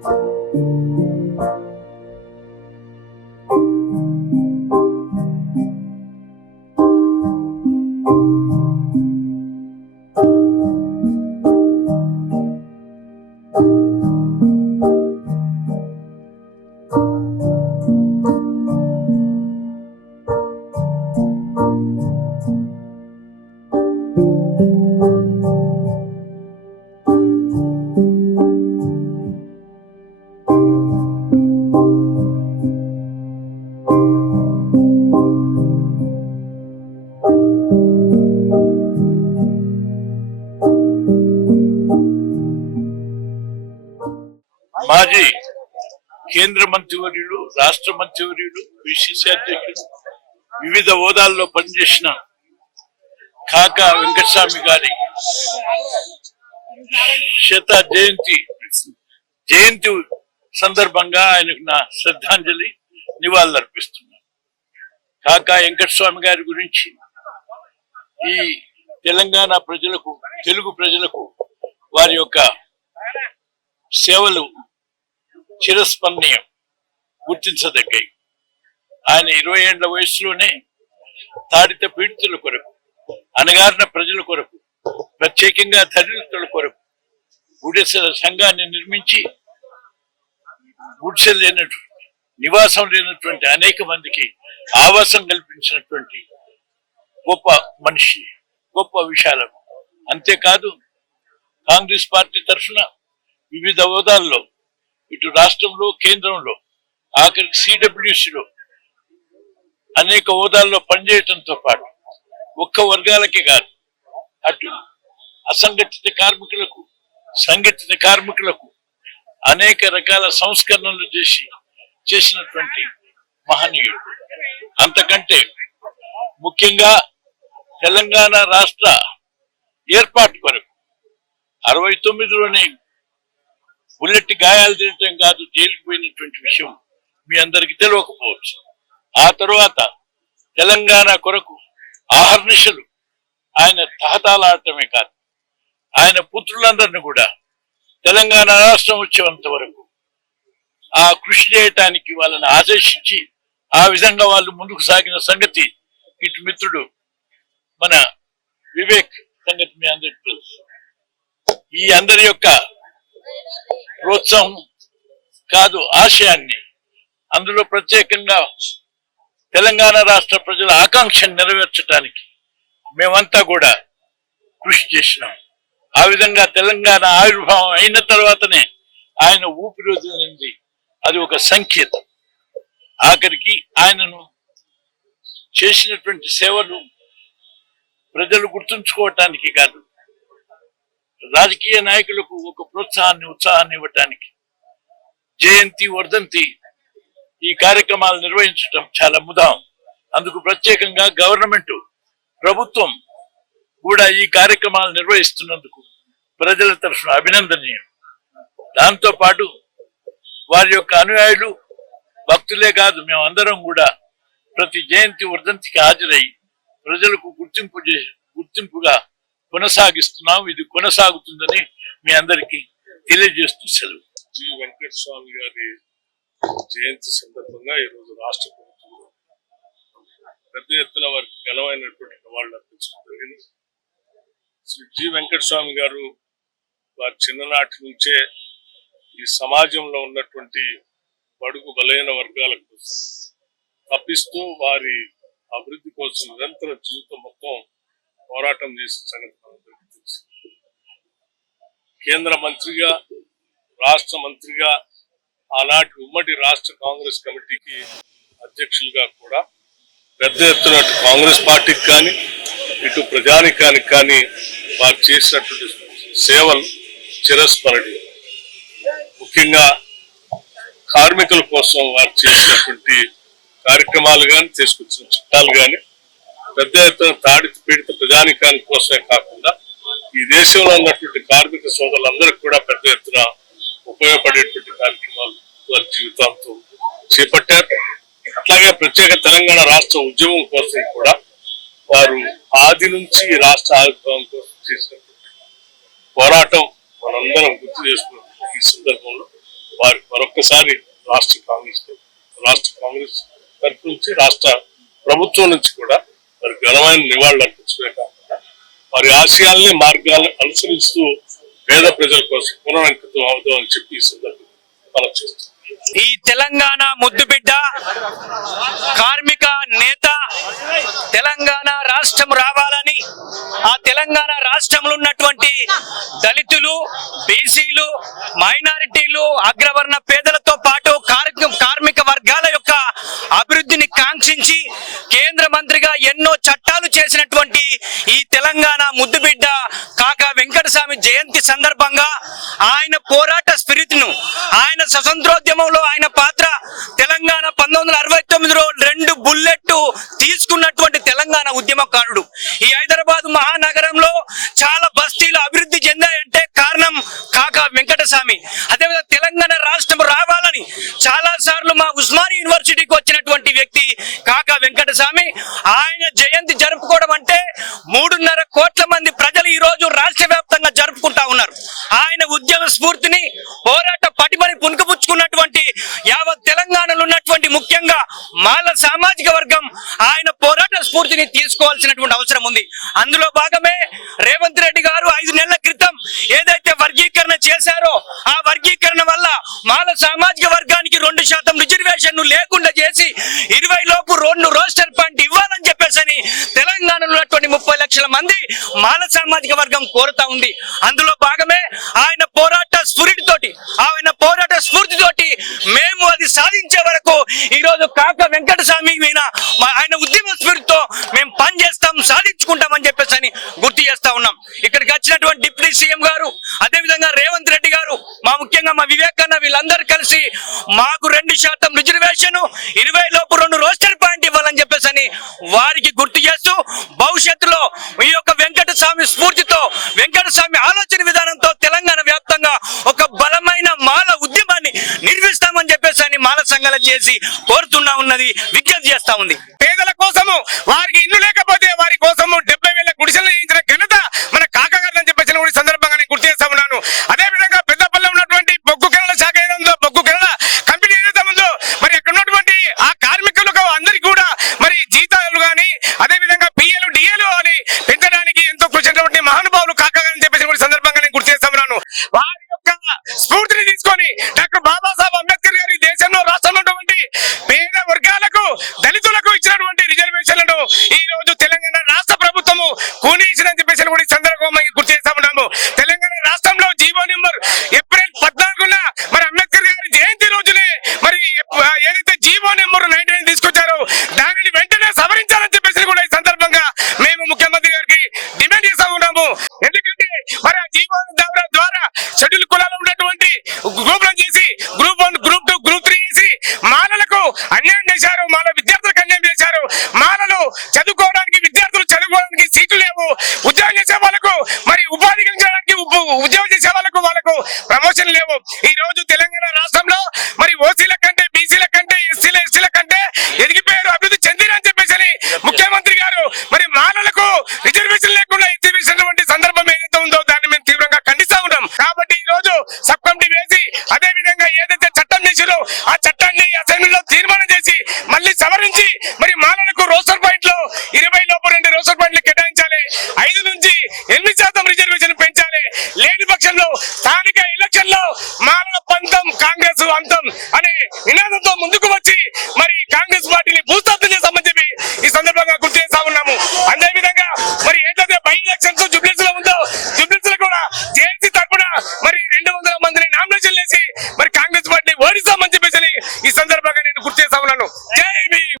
మాజీ కేంద్ర మంత్రివర్యులు, రాష్ట్ర మంత్రివర్యులు, పిసిసి అధ్యక్షులు, వివిధ హోదాల్లో పనిచేసిన కాకా వెంకటస్వామి గారి జయంతి సందర్భంగా ఆయనకు నా శ్రద్ధాంజలి నివాళులర్పిస్తున్నాను. కాకా వెంకటస్వామి గారి గురించి ఈ తెలంగాణ ప్రజలకు, తెలుగు ప్రజలకు వారి యొక్క సేవలు చిరస్మరణీయం, గుర్తించదగ్గాయి. ఆయన 20 ఏళ్ల వయసులోనే తాడిత పీడితుల కొరకు, అణగారిన ప్రజల కొరకు, ప్రత్యేకంగా దళితుల కొరకు గుడిసెల సంఘాన్ని నిర్మించి గుడిసెలు లేనటువంటి, నివాసం లేనటువంటి అనేక మందికి ఆవాసం కల్పించినటువంటి గొప్ప మనిషి, గొప్ప విషయాలను. అంతేకాదు కాంగ్రెస్ పార్టీ తరఫున వివిధ హోదాల్లో, ఇటు రాష్ట్రంలో, కేంద్రంలో, ఆఖరికి సిడబ్ల్యూసిలో అనేక హోదాల్లో పనిచేయడంతో పాటు ఒక్క వర్గాలకే కాదు, అటు అసంఘటిత కార్మికులకు, సంఘటిత కార్మికులకు అనేక రకాల సంస్కరణలు చేసినటువంటి మహనీయుడు. అంతకంటే ముఖ్యంగా తెలంగాణ రాష్ట్ర ఏర్పాటు కొరకు 69లోనే బుల్లెట్ గాయాలు తినటం కాదు, జైలుకు పోయినటువంటి విషయం మీ అందరికి తెలియకపోవచ్చు. ఆ తరువాత తెలంగాణ కొరకు ఆహర్నిశలు ఆయన తహతాలాడటమే కాదు, ఆయన పుత్రులందరినీ కూడా తెలంగాణ రాష్ట్రం వచ్చేంత వరకు ఆ కృషి చేయటానికి వాళ్ళని ఆదేశించి ఆ విధంగా వాళ్ళు ముందుకు సాగిన సంగతి ఇటు మిత్రుడు మన వివేక్ సంగతి మీ అందరికీ తెలుసు. ఈ అందరి యొక్క ప్రోత్సాహం కాదు, ఆశయాన్ని, అందులో ప్రత్యేకంగా తెలంగాణ రాష్ట్ర ప్రజల ఆకాంక్షను నెరవేర్చడానికి మేమంతా కూడా కృషి చేసినాం. ఆ విధంగా తెలంగాణ ఆవిర్భావం అయిన తర్వాతనే ఆయన ఊపిరి వదిలింది. అది ఒక సంకేతం. ఆఖరికి ఆయనను చేసినటువంటి సేవలు ప్రజలు గుర్తుంచుకోవటానికి కాదు, రాజకీయ నాయకులకు ఒక ప్రోత్సాహాన్ని, ఉత్సాహాన్ని ఇవ్వటానికి జయంతి, వర్ధంతి ఈ కార్యక్రమాలు నిర్వహించడం చాలా ముదాం. అందుకు ప్రత్యేకంగా గవర్నమెంట్, ప్రభుత్వం కూడా ఈ కార్యక్రమాలు నిర్వహిస్తున్నందుకు ప్రజల తరఫున అభినందనీయం. దాంతో పాటు వారి యొక్క అనుయాయులు, భక్తులే కాదు, మేమందరం కూడా ప్రతి జయంతి, వర్ధంతికి హాజరై ప్రజలకు గుర్తింపుగా కొనసాగిస్తున్నాం. ఇది కొనసాగుతుందని మీ అందరికీ తెలియజేస్తూ సెలవు. జి వెంకటస్వామి గారి జయంతి సందర్భంగా ఈరోజు రాష్ట్ర ప్రభుత్వం పెద్ద ఎత్తున వారికి ఘనమైనటువంటి నివాళులు అర్పించడం జరిగింది. శ్రీ జి వెంకటస్వామి గారు వారి చిన్ననాటి నుంచే ఈ సమాజంలో ఉన్నటువంటి బడుగు బలైన వర్గాలకు తప్పిస్తూ వారి అభివృద్ధి కోసం నిరంతర జీవితం మొత్తం పోరాటం చేసిన సంగతి మనందరికీ తెలుసు. కేంద్ర మంత్రిగా, రాష్ట్ర మంత్రిగా, ఆనాటి ఉమ్మడి రాష్ట్ర కాంగ్రెస్ కమిటీకి అధ్యక్షులుగా కూడా పెద్ద ఎత్తున కాంగ్రెస్ పార్టీకి కానీ, ఇటు ప్రజానికానికి కానీ వారు చేసినటువంటి సేవలు చిరస్మరణీయం. ముఖ్యంగా కార్మికుల కోసం వారు చేసినటువంటి కార్యక్రమాలు కానీ, తీసుకొచ్చిన చట్టాలు కానీ పెద్ద ఎత్తున తాడిత పీడిత ప్రజానికాని కోసమే కాకుండా ఈ దేశంలో ఉన్నటువంటి కార్మిక సోదరులందరికీ కూడా పెద్ద ఎత్తున ఉపయోగపడేటువంటి కార్యక్రమాలు వారి జీవితాంతో చేపట్టారు. అట్లాగే ప్రత్యేక తెలంగాణ రాష్ట్ర ఉద్యమం కోసం కూడా వారు ఆది నుంచి రాష్ట్ర ఆవిర్భావం కోసం చేసినటువంటి పోరాటం మనందరం గుర్తు చేసుకున్న ఈ సందర్భంలో వారికి మరొకసారి రాష్ట్ర కాంగ్రెస్ తరఫు నుంచి రాష్ట్ర ప్రభుత్వం నుంచి కూడా మరి ఘనమైన నివాళులు అర్పించడమే కాకుండా వారి ఆశయాల్ని మార్గాలను అనుసరిస్తూ పేద ప్రజల కోసం పునరంకితం అవుదాం అని చెప్పి ఈ సందర్భంగా మనం చేస్తాం. ఈ తెలంగాణ ముద్దుబిడ్డ కార్మిక నేత తెలంగాణ రాష్ట్రం రావాలని, ఆ తెలంగాణ రాష్ట్రంలో ఉన్నటువంటి దళితులు, బీసీలు, మైనారిటీలు, అగ్రవర్ణ పేదలతో పాటు కార్మిక వర్గాల యొక్క అభివృద్ధిని కాంక్షించి కేంద్ర మంత్రిగా ఎన్నో చట్టాలు చేసినటువంటి ఈ తెలంగాణ ముద్దుబిడ్డ కాకా వెంకటస్వామి జయంతి సందర్భంగా ఆయన పోరాట స్పిరిట్ ను, ఆయన స్వతంత్రోద్యమంలో ఆయన పాత్ర, తెలంగాణ 1969లో 2 బుల్లెట్ తీసుకున్నటువంటి తెలంగాణ ఉద్యమకారుడు. ఈ హైదరాబాద్ మహానగరంలో చాలా బస్తీలు అభివృద్ధి చెందాయంటే కారణం కాకా వెంకటస్వామి. అదేవిధంగా తెలంగాణ రాష్ట్రం రావాలని చాలా సార్లు మా ఉస్మానియా యూనివర్సిటీకి వచ్చినటువంటి వ్యక్తి కాకా వెంకటస్వామి. ఆయన జయంతి జరుపుకోవడం అంటే 3.5 కోట్ల మంది ప్రజలు ఈ రోజు రాష్ట్ర వ్యాప్తంగా జరుపుకుంటా ఉన్నారు. ఆయన ఉద్యమ స్ఫూర్తిని, పోరాట పటిమని పుణుకుపుచ్చుకున్నటువంటి యావత్ తెలంగాణలో ఉన్నటువంటి ముఖ్యంగా మాల సామాజిక వర్గం ఆయన పోరాట స్ఫూర్తిని తీసుకోవాల్సినటువంటి అవసరం ఉంది. అందులో భాగమే రేవంత్ రెడ్డి గారు 5 నెలల క్రితం ఏదైతే వర్గీకరణ చేశారో ఆ వర్గీకరణ వల్ల మాల సామాజిక వర్గానికి 2% రిజర్వేషన్ లేకుండా చేసి 20 లోపు 2 రోస్టర్ పాయింట్ ఇవ్వాలని చెప్పేసి తెలంగాణలో ఉన్నటువంటి 30 లక్షల మంది మాల సామాజిక వర్గం కోరుతా ఉంది. అందులో భాగమే ఆయన పోరాట స్ఫూర్తితోటి మేము అది సాధించే వరకు ఈ రోజు కాకా వెంకటస్వామి మీద ఆయన ఉద్యమ స్ఫూర్తితో మేము పనిచేస్తాం, సాధించుకుంటామని చెప్పేసి గుర్తు చేస్తా ఉన్నాం. ఇక్కడికి వచ్చినటువంటి డిప్యూటీ సీఎం గారు, అదేవిధంగా రేవంత్ రెడ్డి గారు, ముఖ్యంగా మా వివేకన్న, వీళ్ళందరూ కలిసి మాకు 2% రిజర్వేషన్, 20 లోపు 2 రోస్టర్ పాయింట్ ఇవ్వాలని చెప్పేసి వారికి గుర్తు చేస్తూ భవిష్యత్తులో ఈ యొక్క వెంకటస్వామి స్ఫూర్తితో, వెంకటస్వామి ఆలోచన విధానంతో తెలంగాణ వ్యాప్తంగా ఒక బలమైన మాల ఉద్యమాన్ని నిర్మిస్తామని చెప్పేసి మాల సంఘాలు చేసి కోరుతున్నా ఉన్నది, విజ్ఞప్తి చేస్తా ఉంది. పేదల కోసము, వారికి ఇల్లు లేకపోతే వారి కోసము 70,000 గుడిసెలు నిర్మించిన ఘనత మన కాకా గారిని చెప్పేసి కూడా సందర్భంగా నేను గుర్తు చేస్తా ఉన్నాను. అదే విధంగా పెద్దపల్లి ఉన్నటువంటి బొగ్గు కిరణల శాఖ ఏదో బొగ్గు కిరణల కంపెనీ ఏదైతే ఉందో మరి అక్కడ ఉన్నటువంటి ఆ కార్మికులకు అందరికీ కూడా మరి జీతాలు కానీ అదే విధంగా పిఎలు డిఏలు అని పెంచడానికి ఎంతో కృషి చేసినటువంటి మహానుభావులు కాకా గారిని చెప్పేసి కూడా సందర్భంగా నేను గుర్తు చేస్తా ఉన్నాను. వారి యొక్క స్ఫూర్తిని తీసుకొని డాక్టర్ బాబాసాహెబ్ అంబేద్కర్ గారి దేశంలో రాష్ట్రంలో ఉన్నటువంటి పేద వర్గాలకు, దళితులకు ఇచ్చినటువంటి రిజర్వేషన్లను ఈ రోజు తెలంగాణ రాష్ట్ర ప్రభుత్వము కూనీసిందని చెప్పేసి కూడా ఈ సందర్భంగా గుర్తు చేస్తా ఉన్నాము. తెలంగాణ రాష్ట్రంలో జీవో నెంబర్ ఏప్రిల్ 14న మరి అంబేద్కర్ గారి జయంతి రోజునే మరి ఏదైతే జీవో నెంబర్ 99 తీసుకొచ్చారో దానిని వెంటనే సవరించాలని చెప్పేసి కూడా ఈ సందర్భంగా మేము ముఖ్యమంత్రి గారికి డిమాండ్ చేస్తా ఉన్నాము. ఎందుకంటే మరి ఆ జీవో ద్వారా షెడ్యూల్ కులాలు ఉన్నటువంటి గ్రూపులను చేసి గ్రూప్ 1, గ్రూప్ 2, గ్రూప్ 3 చేసి మాలలకు అన్యాయం చేశారు, మాల విద్యార్థులకు అన్యాయం చేశారు. మాలలు చదువుకోవడానికి, విద్యార్థులు చదువుకోవడానికి సీట్లు లేవు. ఉద్యోగం చేసే వాళ్ళకు మరి ఉపాధి కలిగించడానికి, ఉద్యోగం చేసే వాళ్ళకు ప్రమోషన్ లేవు. ఈ రోజు తెలంగాణ రాష్ట్రంలో మరి ఓసీల కంటే, బీసీల కంటే, ఎస్సీల కంటే ఎదిగిపోయారు, అభివృద్ధి చెందిరని చెప్పేసి ముఖ్యమంత్రి గారు మరి మాలలకు రిజర్వేషన్ లేకుండా ఎత్తివేసినటువంటి సందర్భం ఏదైతే ఉందో దాన్ని మేము తీవ్రంగా ఖండిస్తా ఉన్నాం. కాబట్టి ఈ రోజు సబ్ కమిటీ వేసి అదే విధంగా ఏదైతే చట్టం చేసిరో ఆ చట్టాన్ని అసెంబ్లీలో తీర్మానం చేసి మళ్ళీ సవరించి మరి మాలలకు రోస్టర్ పాయింట్ లో 20 లోపు 2 రోస్టర్ పాయింట్లు కేటాయించాలి. 5 నుంచి 8% రిజర్వేషన్ పెంచాలి. లేని పక్షంలో స్థానిక ఎలక్షన్ లో మాలల పంతం కాంగ్రెస్ అంతం అనే నినాదంతో ముందుకు వచ్చి మరి కాంగ్రెస్ పార్టీని భూస్థాపితం చేస్తామని చెప్పి ఈ సందర్భంగా గుర్తు చేస్తా ఉన్నాము. అదే విధంగా మరి ఏదైతే బై ఎలక్షన్స్ జూబ్లీస్ లో ఉందో జూబ్లీస్ లో కూడా జేఏసీ తరఫున మరి 200 మందిని నామినేషన్ చేసి మరి కాంగ్రెస్ పార్టీ ఓడిస్తామని చెప్పేసి ఈ సందర్భంగా నేను గుర్తు చేస్తా ఉన్నాను. జై భీమ్.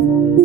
you.